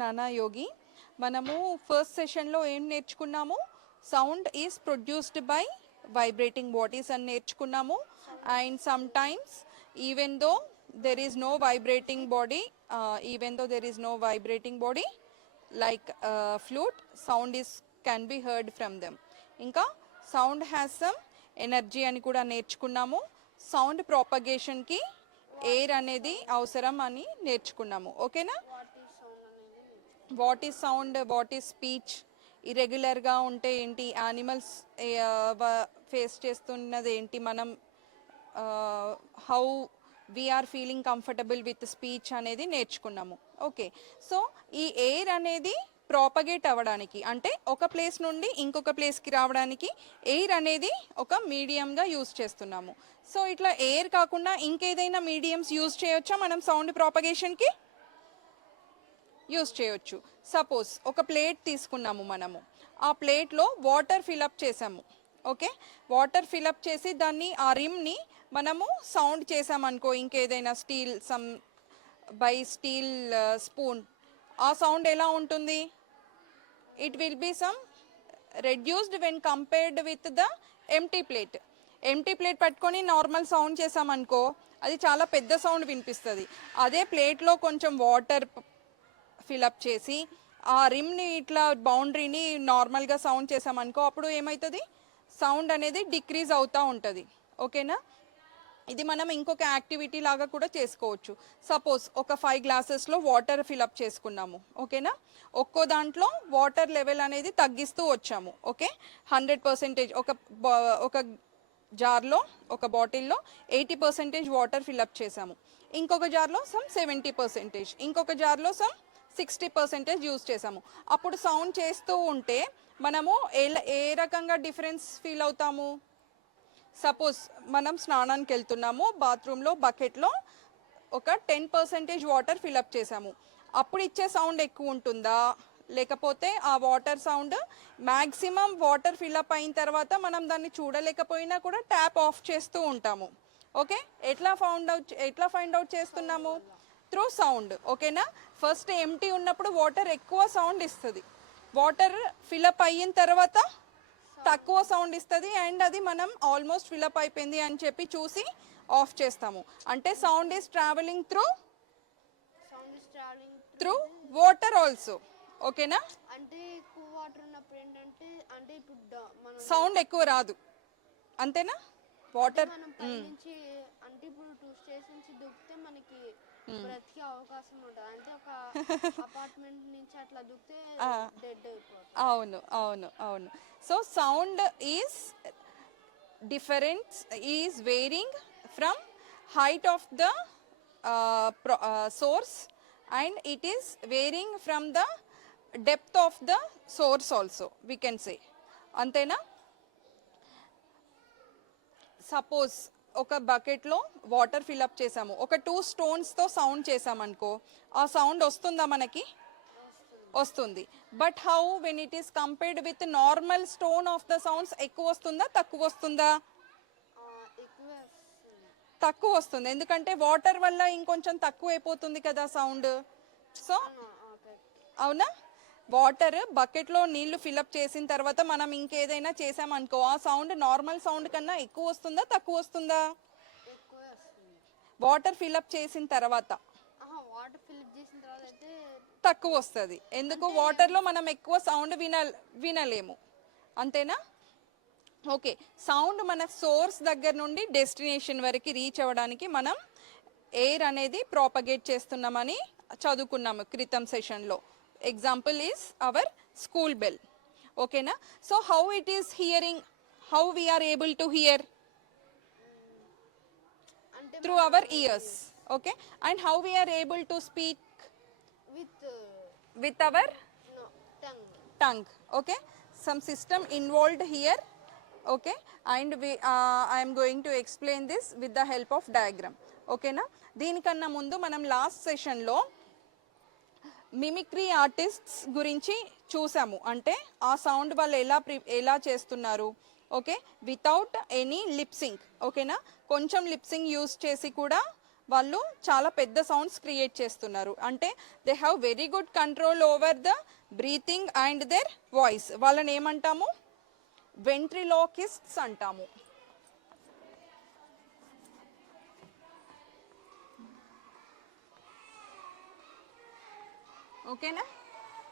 నానా యోగి, మనము ఫస్ట్ సెషన్లో ఏం నేర్చుకున్నాము? Sound is produced by vibrating bodies అని నేర్చుకున్నాము. And sometimes even though there is no vibrating body, like flute, sound is can be heard from them. ఇంకా sound has some energy అని కూడా నేర్చుకున్నాము. సౌండ్ ప్రాపగేషన్కి ఎయిర్ అనేది అవసరం అని నేర్చుకున్నాము. ఓకేనా? What is sound, what is speech, ఇరెగ్యులర్గా ఉంటే ఏంటి, యానిమల్స్ ఫేస్ చేస్తున్నది ఏంటి, మనం how we are feeling comfortable with speech అనేది నేర్చుకున్నాము. ఓకే, సో ఈ ఎయిర్ అనేది ప్రాపగేట్ అవ్వడానికి, అంటే ఒక ప్లేస్ నుండి ఇంకొక ప్లేస్కి రావడానికి ఎయిర్ అనేది ఒక మీడియంగా యూజ్ చేస్తున్నాము. సో ఇట్లా ఎయిర్ కాకుండా ఇంకేదైనా మీడియంస్ యూజ్ చేయొచ్చా మనం సౌండ్ ప్రాపగేషన్కి? యూజ్ చేయొచ్చు. సపోజ్ ఒక ప్లేట్ తీసుకున్నాము మనము, ఆ ప్లేట్లో వాటర్ ఫిలప్ చేసాము. ఓకే, వాటర్ ఫిలప్ చేసి దాన్ని, ఆ రిమ్ని మనము సౌండ్ చేసామనుకో, ఇంకేదైనా స్టీల్ స్టీల్ స్పూన్, ఆ సౌండ్ ఎలా ఉంటుంది? It will be some reduced when compared with the empty plate. Empty plate పట్టుకొని నార్మల్ సౌండ్ చేసామనుకో, అది చాలా పెద్ద సౌండ్ వినిపిస్తుంది. అదే ప్లేట్లో కొంచెం వాటర్ ఫిలప్ చేసి ఆ రిమ్ని ఇట్లా బౌండరీని నార్మల్గా సౌండ్ చేసామనుకో, అప్పుడు ఏమవుతుంది? సౌండ్ అనేది డిక్రీజ్ అవుతూ ఉంటుంది. ఓకేనా? ఇది మనం ఇంకొక యాక్టివిటీ లాగా కూడా చేసుకోవచ్చు. సపోజ్ ఒక 5 గ్లాసెస్లో వాటర్ ఫిలప్ చేసుకున్నాము. ఓకేనా? ఒక్కో దాంట్లో వాటర్ లెవెల్ అనేది తగ్గిస్తూ వచ్చాము. ఓకే, 100% ఒక జార్లో, ఒక బాటిల్లో 80% వాటర్ ఫిలప్ చేసాము. ఇంకొక జార్లో సమ్ 70%, ఇంకొక జార్లో సమ్ 60% యూజ్ చేసాము. అప్పుడు సౌండ్ చేస్తూ ఉంటే మనము ఏ రకంగా డిఫరెన్స్ ఫీల్ అవుతాము? సపోజ్ మనం స్నానానికి వెళ్తున్నాము, బాత్రూంలో బకెట్లో ఒక 10% వాటర్ ఫిలప్ చేసాము. అప్పుడు ఇచ్చే సౌండ్ ఎక్కువ ఉంటుందా, లేకపోతే ఆ water sound maximum water fill up అయిన తర్వాత మనం దాన్ని చూడలేకపోయినా కూడా ట్యాప్ ఆఫ్ చేస్తూ ఉంటాము. ఓకే, ఎట్లా ఫైండ్ అవుట్ చేస్తున్నాము? Through sound. ఓకేనా? ఫస్ట్ ఎంటీ ఉన్నప్పుడు వాటర్ ఎక్కువ సౌండ్ ఇస్తుంది, వాటర్ ఫిలప్ అయిన తర్వాత తక్కువ సౌండ్ ఇస్తుంది, అండ్ అది మనం ఆల్మోస్ట్ ఫిలప్ అయిపోయింది అని చెప్పి చూసి ఆఫ్ చేస్తాము. అంటే sound is travelling through water also. ఓకేనా? అంటే ఎక్కువ వాటర్ ఉన్నప్పుడు ఏంటంటే, అంటే ఇప్పుడు సౌండ్ ఎక్కువ రాదు, అంతేనా? వాటర్ నుంచి అంటే ఇప్పుడు 2 స్టేషన్స్ దూకితే మనకి బ్రతికే అవకాశం ఉంటుంది. అంటే ఒక అపార్ట్మెంట్ నుంచి అట్లా దూకితే డెడ్ అయిపోతుంది. అవును అవును అవును. So sound is wearing from height of the source, and it is wearing from the depth of the source also, we can సే. అంతేనా? సపోజ్ ఒక బకెట్లో వాటర్ ఫిలప్ చేసాము, ఒక 2 స్టోన్స్తో సౌండ్ చేసామనుకో, ఆ సౌండ్ వస్తుందా మనకి? వస్తుంది. But how when it is compared with normal stone of the sounds, ఎక్కువ వస్తుందా తక్కువ వస్తుందా? తక్కువ వస్తుంది, ఎందుకంటే వాటర్ వల్ల ఇంకొంచెం తక్కువ అయిపోతుంది కదా సౌండ్. సో అవునా? వాటర్ బకెట్లో నీళ్లు ఫిలప్ చేసిన తర్వాత మనం ఇంకేదైనా చేసామనుకో, ఆ సౌండ్ నార్మల్ సౌండ్ కన్నా ఎక్కువ వస్తుందా తక్కువ వస్తుందా? వాటర్ ఫిలప్ చేసిన తర్వాత తక్కువ వస్తుంది. ఎందుకు? వాటర్లో మనం ఎక్కువ సౌండ్ వినలేము. అంతేనా? ఓకే, సౌండ్ మన సోర్స్ దగ్గర నుండి డెస్టినేషన్ వరకు రీచ్ అవ్వడానికి మనం ఎయిర్ అనేది ప్రాపగేట్ చేస్తున్నామని చదువుకున్నాము క్రితం సెషన్లో. Example is our school bell. ఓకేనా? So how it is hearing, how we are able to hear? Through our ears. Okay, and how we are able to speak? with our tongue. Okay, some system involved here. Okay, and I am going to explain this with the help of diagram. Okay na? దీనికన్నా ముందు మనం last సెషన్లో mimicry artists గురించి చూసాము. అంటే ఆ sound వాళ్ళు ఎలా చేస్తున్నారు. Okay, without any lip sync. ఓకేనా? కొంచెం లిప్సింగ్ యూజ్ చేసి కూడా వాళ్ళు చాలా పెద్ద సౌండ్స్ క్రియేట్ చేస్తున్నారు. అంటే they have very good control over the breathing and their voice. వాళ్ళని ఏమంటాము? వెంట్రిలోకిస్ట్స్ అంటాము. ఓకేనా?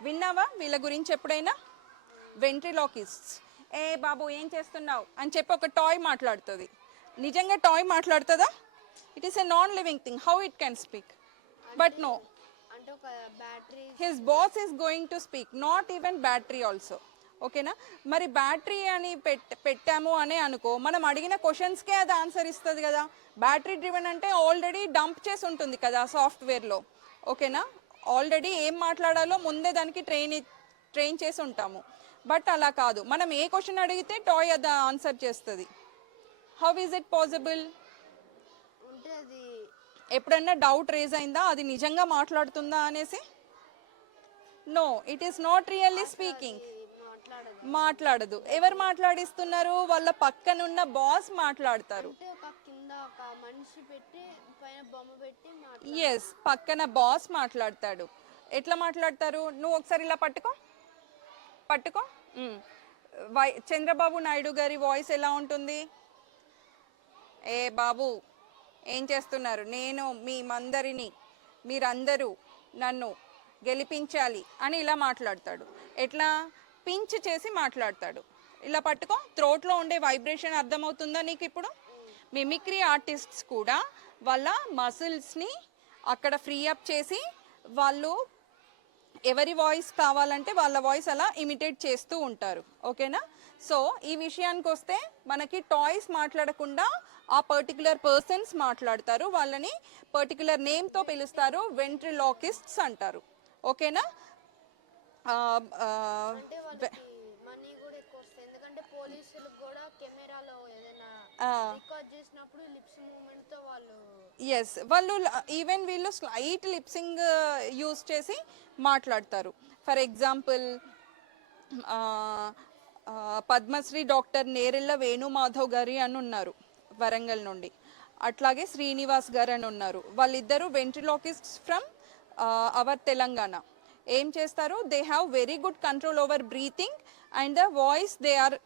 విన్నావా వీళ్ళ గురించి ఎప్పుడైనా? వెంట్రిలోకిస్ట్స్. ఏ బాబు ఏం చేస్తున్నావు అని చెప్పి ఒక టాయ్ మాట్లాడుతుంది. నిజంగా టాయ్ మాట్లాడుతుందా? It is a non living thing. How it can speak? But no, అంటే ఒక battery his boss is going to speak, not even battery also. ఓకేనా? మరి బ్యాటరీ అని పెట్టాము అనే అనుకో, మనం అడిగిన క్వశ్చన్స్కే అది ఆన్సర్ ఇస్తుంది కదా. బ్యాటరీ డ్రివెన్ అంటే ఆల్రెడీ డంప్ చేసి ఉంటుంది కదా సాఫ్ట్వేర్లో. ఓకేనా? ఆల్రెడీ ఏం మాట్లాడాలో ముందే దానికి ట్రైన్ చేసి ఉంటాము. బట్ అలా కాదు, మనం ఏ క్వశ్చన్ అడిగితే టాయ్ అది ఆన్సర్ చేస్తుంది. How is it possible? అంటే అది ఎప్పుడన్నా డౌట్ రేజ్ అయిందా అది నిజంగా మాట్లాడుతుందా అనేసి? No, it is not really speaking. మాట్లాడదు. ఎవరు మాట్లాడిస్తున్నారు? వాళ్ళ పక్కనున్న బాస్ మాట్లాడతారు. అంటే ఒక కింద ఒక మనిషి పెట్టి పైన బొమ్మ పెట్టి ఎస్, పక్కన బాస్ మాట్లాడతాడు. ఎట్లా మాట్లాడతారు? నువ్వు ఒకసారి ఇలా పట్టుకో. చంద్రబాబు నాయుడు గారి వాయిస్ ఎలా ఉంటుంది? ఏ బాబు ఏం చేస్తున్నారు? నేను మీరందరూ నన్ను గెలిపించాలి అని ఇలా మాట్లాడతాడు. ఎట్లా? పించ్ చేసి మాట్లాడతాడు. ఇలా పట్టుకో. థ్రోట్లో ఉండే వైబ్రేషన్ అర్థమవుతుందా నీకు ఇప్పుడు? మిమిక్రీ ఆర్టిస్ట్స్ కూడా వాళ్ళ మసిల్స్ని అక్కడ ఫ్రీ అప్ చేసి వాళ్ళు ఎవరి వాయిస్ కావాలంటే వాళ్ళ వాయిస్ అలా ఇమిటేట్ చేస్తూ ఉంటారు. ఓకేనా? సో ఈ విషయానికి వస్తే మనకి టాయ్స్ మాట్లాడకుండా ఆ పర్టికులర్ పర్సన్స్ మాట్లాడతారు. వాళ్ళని పర్టికులర్ నేమ్తో పిలుస్తారు, వెంట్రిలోకిస్ట్స్ అంటారు. ఓకేనా? అంటే వాళ్ళకి మనీ కూడా ఎక్కువ వస్తాయి. ఎందుకంటే పోలీసులకు కూడా కెమెరాలో ఏదైనా రికార్డ్ చేసినప్పుడు లిప్స్ మూవ్మెంట్ తో వాళ్ళు ఈవెన్ వీళ్ళు స్లైట్ లిప్సింగ్ యూస్ చేసి మాట్లాడతారు. For example Padmashri doctor Nerella Venumadhav గారి అని ఉన్నారు వరంగల్ నుండి. అట్లాగే శ్రీనివాస్ గారు అని ఉన్నారు. వాళ్ళిద్దరూ వెంట్రిలోకిస్ట్స్ ఫ్రమ్ అవర్ తెలంగాణ. ఏం చేస్తారు? They have very good control over breathing and the voice they are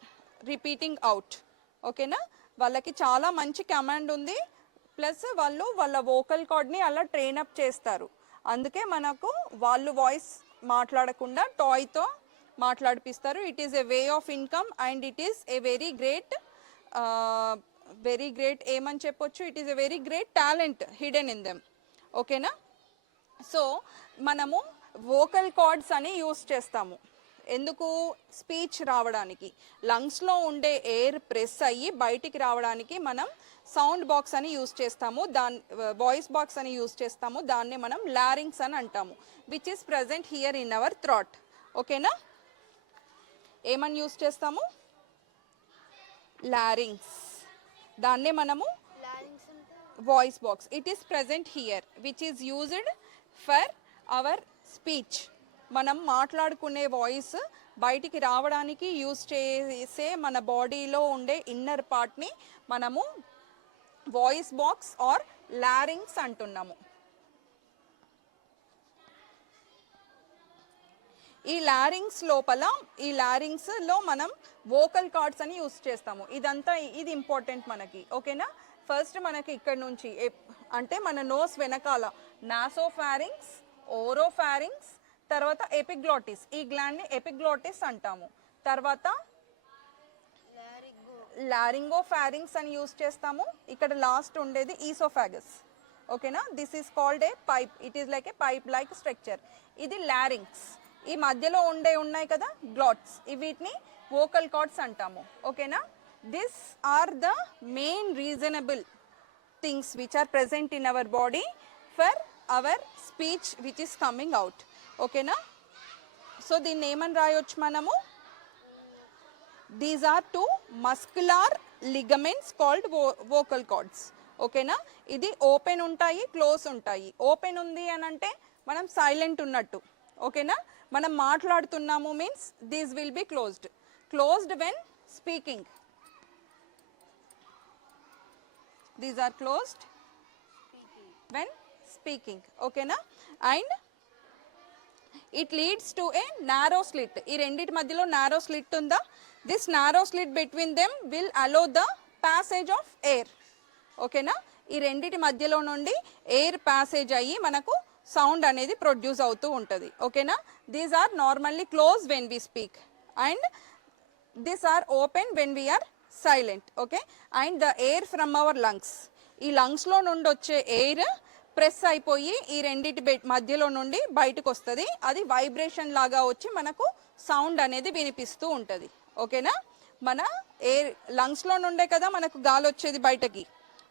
repeating out. ఓకేనా? వాళ్ళకి చాలా మంచి కమాండ్ ఉంది. ప్లస్ వాళ్ళు వాళ్ళ వోకల్ కార్డ్ని అలా ట్రైన్ అప్ చేస్తారు. అందుకే మనకు వాళ్ళు వాయిస్ మాట్లాడకుండా టాయ్తో మాట్లాడిపిస్తారు. It is a way of income and it is a very great ఏమని చెప్పొచ్చు, it is a very great talent hidden in them. ఓకేనా? సో మనము వోకల్ కార్డ్స్ అని యూస్ చేస్తాము. ఎందుకు? స్పీచ్ రావడానికి. లంగ్స్లో ఉండే ఎయిర్ ప్రెస్ అయ్యి బయటికి రావడానికి మనం సౌండ్ బాక్స్ అని యూస్ చేస్తాము, వాయిస్ బాక్స్ అని యూస్ చేస్తాము. దాన్నే మనం లారింగ్స్ అని అంటాము, which is present here in our throat. ఓకేనా? ఏమని యూస్ చేస్తాము? లారింగ్స్. దాన్నే మనము voice box. It is present here which is used for our speech. మనం మాట్లాడుకునే వాయిస్ బయటికి రావడానికి యూజ్ చేసే మన బాడీలో ఉండే ఇన్నర్ పార్ట్ని మనము వాయిస్ బాక్స్ ఆర్ లారింగ్స్ అంటున్నాము. ఈ లారింగ్స్లో మనం వోకల్ కార్డ్స్ అని యూస్ చేస్తాము. ఇది ఇంపార్టెంట్ మనకి. ఓకేనా? ఫస్ట్ మనకి ఇక్కడ నుంచి అంటే మన నోస్ వెనకాల నాసోఫారింగ్స్, ఓరోఫారింగ్స్, తర్వాత ఎపిగ్లాటిస్. ఈ గ్లాండ్ని ఎపిగ్లాటిస్ అంటాము. తర్వాత లారింగోఫారింగ్స్ అని యూస్ చేస్తాము. ఇక్కడ లాస్ట్ ఉండేది ఈసోఫాగస్. ఓకేనా? This is called a pipe. It is like A pipe like structure. ఇది లారింగ్స్. ఈ మధ్యలో ఉన్నాయి కదా గ్లాట్స్, వీటిని వోకల్ కార్డ్స్ అంటాము. ఓకేనా? This are the main reasonable things which are present in our body for our speech which is coming out. ఓకేనా? So దీన్ని ఏమని రాయొచ్చు మనము? These are two muscular ligaments called vocal cords. ఓకేనా? ఇది ఓపెన్ ఉంటాయి, క్లోజ్ ఉంటాయి. ఓపెన్ ఉంది అని అంటే మనం సైలెంట్ ఉన్నట్టు. ఓకేనా? మనం మాట్లాడుతున్నాము means these will be closed when speaking. These are closed when speaking. ఓకేనా? And it leads to a narrow slit. ఈ రెండిటి మధ్యలో నారో స్లిట్ ఉందా? This narrow slit between them will allow the passage of air. ఓకేనా? ఈ రెండిటి మధ్యలో నుండి ఎయిర్ ప్యాసేజ్ అయ్యి మనకు సౌండ్ అనేది ప్రొడ్యూస్ అవుతూ ఉంటుంది. ఓకేనా? These are normally close when we speak and these are open when we are silent. Okay? And the air from our lungs, ఈ లంగ్స్లో నుండి వచ్చే ఎయిర్ ప్రెస్ అయిపోయి ఈ రెండిటి మధ్యలో నుండి బయటకు వస్తుంది. అది వైబ్రేషన్ లాగా వచ్చి మనకు సౌండ్ అనేది వినిపిస్తూ ఉంటుంది. ఓకేనా? మన ఎయిర్ లంగ్స్లో నుండే కదా మనకు గాలి వచ్చేది బయటకి.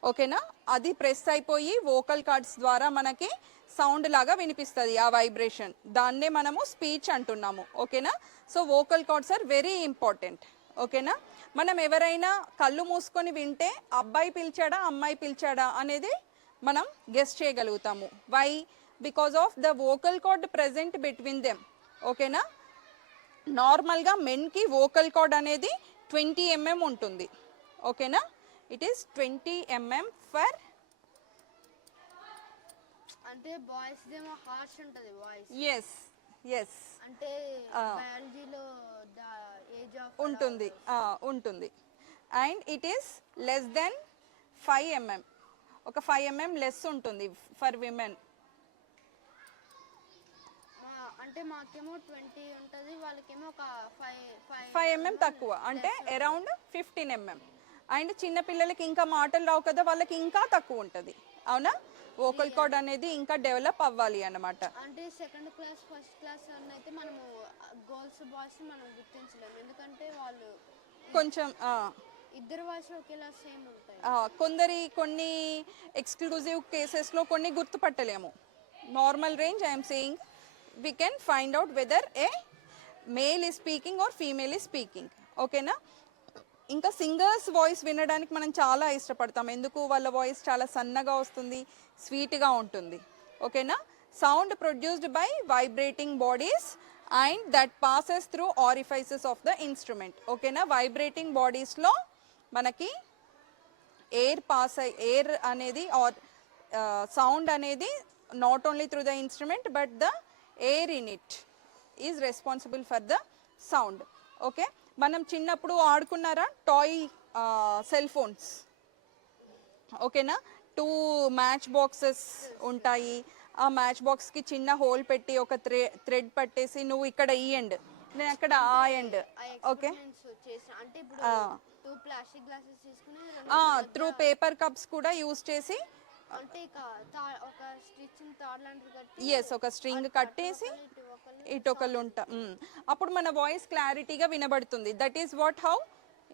ఓకేనా? అది ప్రెస్ అయిపోయి వోకల్ కార్డ్స్ ద్వారా మనకి సౌండ్ లాగా వినిపిస్తుంది ఆ వైబ్రేషన్. దాన్నే మనము స్పీచ్ అంటున్నాము. ఓకేనా? So vocal cords are very important. ఓకేనా? మనం ఎవరైనా కళ్ళు మూసుకొని వింటే అబ్బాయి పిలిచాడా అమ్మాయి పిలిచాడా అనేది మనం గెస్ చేయగలుగుతాము. Why? Because of the vocal cord present between them. ఓకేనా? నార్మల్గా మెన్కి వోకల్ కార్డ్ అనేది 20 mm ఉంటుంది. ఓకేనా? It is 20 mm for. అంటే బాయ్స్ దేమో హార్ష్ ఉంటుంది వాయిస్. ఎస్ ఎస్ అంటే బయాలజీలో ద ఏజ్ ఆఫ్ ఉంటుంది ఉంటుంది. And it is less than 5 mm. ఒక 5 mm లెస్ ఉంటుంది ఫర్ విమెన్. అంటే మాకేమో 20 ఉంటుంది, వాళ్ళకేమో ఒక 5 mm తక్కువ, అంటే అరౌండ్ 15 mm. అండ్ చిన్నపిల్లలకి ఇంకా మాటలు రావు కదా, వాళ్ళకి ఇంకా తక్కువ ఉంటుంది. అవునా? వోకల్ కార్డ్ అనేది ఇంకా డెవలప్ అవ్వాలి అన్నమాట. అంటే సెకండ్ క్లాస్ ఫస్ట్ క్లాస్ అయితే మనము గర్ల్స్ బాయ్స్ మనం గుర్తించలేము, ఎందుకంటే వాళ్ళు కొంచెం ఇద్దరు వాయిస్ ఒకేలా సేమ్ ఉంటాయి. కొన్ని ఎక్స్క్లూజివ్ కేసెస్లో కొన్ని గుర్తుపట్టలేము. Normal range I'm saying we can find out whether a male is speaking or female is speaking. ఓకేనా? ఇంకా సింగర్స్ వాయిస్ వినడానికి మనం చాలా ఇష్టపడతాం. ఎందుకు? వాళ్ళ వాయిస్ చాలా సన్నగా వస్తుంది, స్వీట్గా ఉంటుంది. ఓకేనా? Sound produced by vibrating bodies and that passes through orifices of the instrument. ఓకేనా? వైబ్రేటింగ్ బాడీస్లో మనకి ఎయిర్ అనేది ఆర్ సౌండ్ అనేది not only through the instrument but the air in it is responsible for the sound. Okay? మనం చిన్నప్పుడు ఆడుకున్నారా toy cell phones? ఓకేనా? 2 match boxes ఉంటాయి. ఆ మ్యాచ్ బాక్స్కి చిన్న హోల్ పెట్టి ఒక థ్రెడ్ పట్టేసి నువ్వు ఇక్కడ ఈ ఎండ్ నేను అక్కడ ఆ ఎండ్. ఓకే? అంటే ఇప్పుడు 2 ప్లాస్టిక్ గ్లాసెస్ తీసుకుని త్రూ పేపర్ కప్స్ కూడా యూజ్ చేసి అంటే ఒక స్టిచ్ తాడ్ లాంటిది కట్టి ఒక స్ట్రింగ్ కట్టేసి ఇటొకళ్ళు ఉంటా. అప్పుడు మన వాయిస్ క్లారిటీగా వినబడుతుంది. That is what how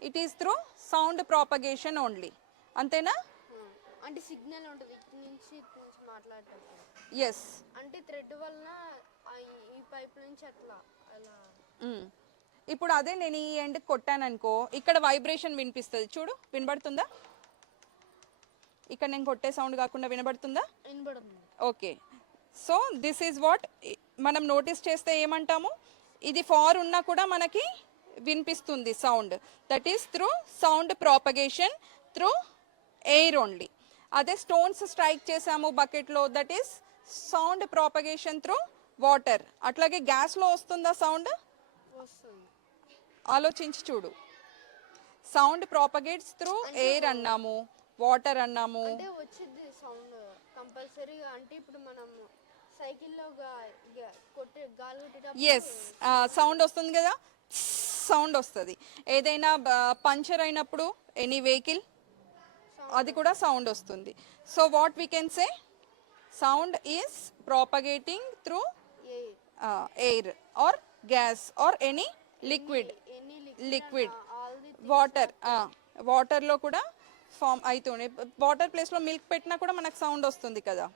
it is through sound propagation only. అంతేనా? అంటే సిగ్నల్ ఉంటుంది ఇటు నుంచి మాట్లాడేటప్పుడు. ఎస్. అంటే థ్రెడ్ వలన ఈ పైప్ నుంచి అట్లా అలా. ఇప్పుడు అదే నేను ఈ ఎండ్ కొట్టాను అనుకో, ఇక్కడ వైబ్రేషన్ వినిపిస్తుంది. చూడు, వినబడుతుందా? ఇక్కడ నేను కొట్టే సౌండ్ కాకుండా వినబడుతుందా? Okay. So this is what మనం నోటీస్ చేస్తే ఏమంటాము, ఇది ఫార్ ఉన్నా కూడా మనకి వినిపిస్తుంది sound. That is through sound propagation through air only. అదే స్టోన్స్ స్ట్రైక్ చేసాము బకెట్లో, that is sound propagation through water. అట్లాగే గ్యాస్లో వస్తుందా సౌండ్? ఆలోచించి చూడు. సౌండ్ ప్రాపగేట్స్ త్రూ ఎయిర్ అన్నాము, వాటర్ అన్నాము. అంటే వచ్చింది సౌండ్ కంపల్సరీగా. అంటే ఇప్పుడు మనం సైకిల్లో కొట్టే గాలి కొట్టేటప్పుడు ఎస్ సౌండ్ వస్తుంది కదా, సౌండ్ వస్తుంది. ఏదైనా పంచర్ అయినప్పుడు ఎనీ వెహికల్ అది కూడా సౌండ్ వస్తుంది. So what we can say, sound is propagating through air or gas or any liquid. వాటర్లో కూడా ఫామ్ అవుతుంది. వాటర్ ప్లేస్లో మిల్క్ పెట్టినా కూడా మనకు సౌండ్ వస్తుంది కదా.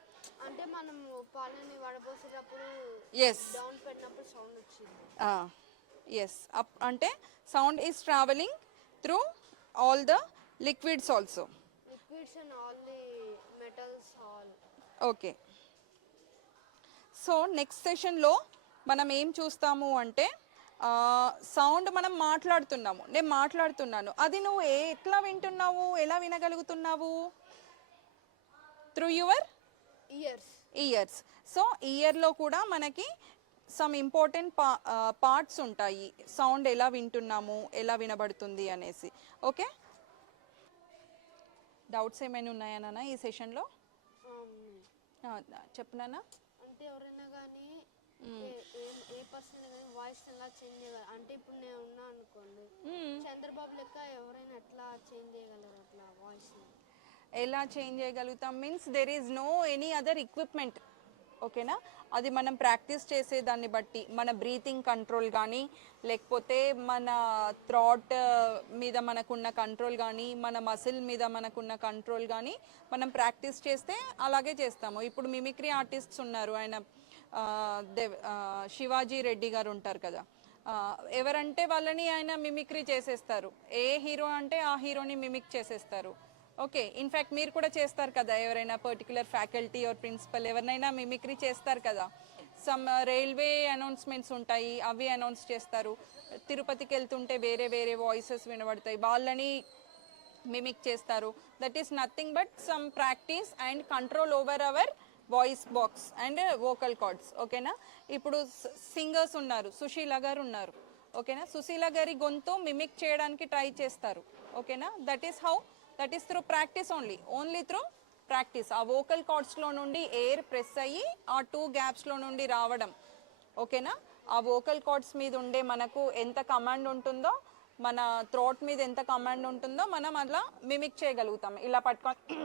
అంటే మనం పాలని వడపోసేటప్పుడు డౌన్ పెట్టినప్పుడు సౌండ్ వచ్చింది. ఎస్, అంటే sound is travelling through all the liquids also. Liquids and all the metals all. Okay. So next సెషన్లో మనం ఏం చూస్తాము అంటే, సౌండ్ మనం మాట్లాడుతున్నాము, నేను మాట్లాడుతున్నాను, అది నువ్వు ఎట్లా వింటున్నావు, ఎలా వినగలుగుతున్నావు? Through your ears. Ears. So ఇయర్లో కూడా మనకి సమ్ ఇంపార్టెంట్ పార్ట్స్ ఉంటాయి, సౌండ్ ఎలా వింటున్నాము, ఎలా వినబడుతుంది అనేసి. ఓకే, డౌట్స్ ఏమైనా ఉన్నాయా నాన్న ఈ సెషన్లో? చెప్పునానా. అంటే ఎవరైనా కానీ ఏ పర్సన్ కానీ వాయిస్ ఎలా చేంజ్ చేయగలరు అంటే ఇప్పుడు నేను ఉన్నా అనుకోండి, చంద్రబాబు లెక్క ఎవరైనా ఎట్లా చేంజ్ చేయగలరు అట్లా వాయిస్? ఎలా చేంజ్ చేయగలుగుతాం means there is no any other equipment. ఓకేనా, అది మనం ప్రాక్టీస్ చేసే దాన్ని బట్టి మన బ్రీతింగ్ కంట్రోల్ కానీ, లేకపోతే మన థ్రాట్ మీద మనకున్న కంట్రోల్ కానీ, మన మసిల్ మీద మనకున్న కంట్రోల్ కానీ మనం ప్రాక్టీస్ చేస్తే అలాగే చేస్తాము. ఇప్పుడు మిమిక్రీ ఆర్టిస్ట్స్ ఉన్నారు, ఆయన శివాజీ రెడ్డి గారు ఉంటారు కదా, ఎవరంటే వాళ్ళని ఆయన మిమిక్రీ చేసేస్తారు. ఏ హీరో అంటే ఆ హీరోని మిమిక్ చేసేస్తారు. ఓకే, ఇన్ఫ్యాక్ట్ మీరు కూడా చేస్తారు కదా, ఎవరైనా పర్టికులర్ ఫ్యాకల్టీ ఆర్ ప్రిన్సిపల్ ఎవరినైనా మిమిక్రీ చేస్తారు కదా. సమ్ రైల్వే అనౌన్స్మెంట్స్ ఉంటాయి, అవి అనౌన్స్ చేస్తారు. తిరుపతికి వెళ్తుంటే వేరే వేరే వాయిసెస్ వినబడతాయి, వాళ్ళని మిమిక్ చేస్తారు. That is nothing but some practice and control over hour voice box and vocal cords. ఓకేనా, ఇప్పుడు సింగర్స్ ఉన్నారు, సుశీల గారు ఉన్నారు. ఓకేనా, సుశీల గారి గొంతు మిమిక్ చేయడానికి ట్రై చేస్తారు. ఓకేనా, that is through practice only through practice. ఆ వోకల్ కార్డ్స్లో నుండి ఎయిర్ ప్రెస్ అయ్యి ఆ 2 గ్యాప్స్లో నుండి రావడం. ఓకేనా, ఆ వోకల్ కార్డ్స్ మీద ఉండే మనకు ఎంత కమాండ్ ఉంటుందో, మన థ్రోట్ మీద ఎంత కమాండ్ ఉంటుందో మనం అలా మిమిక్ చేయగలుగుతాం. ఇలా పట్టుకొని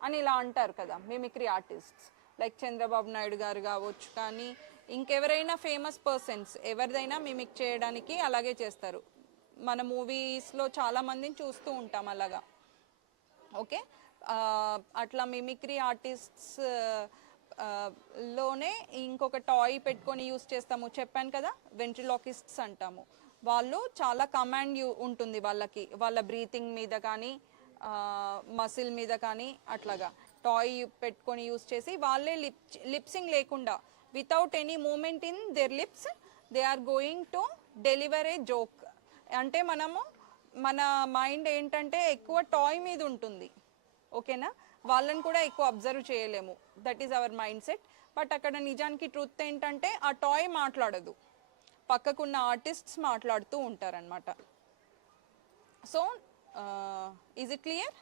అని ఇలా అంటారు కదా mimicry artists, like Chandrababu Naidu గారు కావచ్చు, కానీ ఇంకెవరైనా ఫేమస్ పర్సన్స్ ఎవరిదైనా మిమిక్ చేయడానికి అలాగే చేస్తారు. మన మూవీస్లో చాలామందిని చూస్తూ ఉంటాం అలాగా. ఓకే, అట్లా మిమిక్రీ ఆర్టిస్ట్స్ లోనే ఇంకొక టాయ్ పెట్టుకొని యూస్ చేస్తాము, చెప్పాను కదా, వెంట్రిలాకిస్ట్స్ అంటాము. వాళ్ళు చాలా కమాండ్ ఉంటుంది వాళ్ళకి, వాళ్ళ బ్రీతింగ్ మీద కానీ మసిల్ మీద కానీ అట్లాగా టాయ్ పెట్టుకొని యూస్ చేసి వాళ్ళే లిప్సింగ్ లేకుండా without any movement in their lips they are going to deliver a joke. అంటే మన మైండ్ ఏంటంటే ఎక్కువ టాయ్ మీద ఉంటుంది. ఓకేనా, వాళ్ళని కూడా ఎక్కువ అబ్జర్వ్ చేయలేము, that is our mind set. But అక్కడ నిజానికి ట్రూత్ ఏంటంటే ఆ టాయ్ మాట్లాడదు, పక్కకున్న ఆర్టిస్ట్స్ మాట్లాడుతూ ఉంటారనమాట. So is it clear?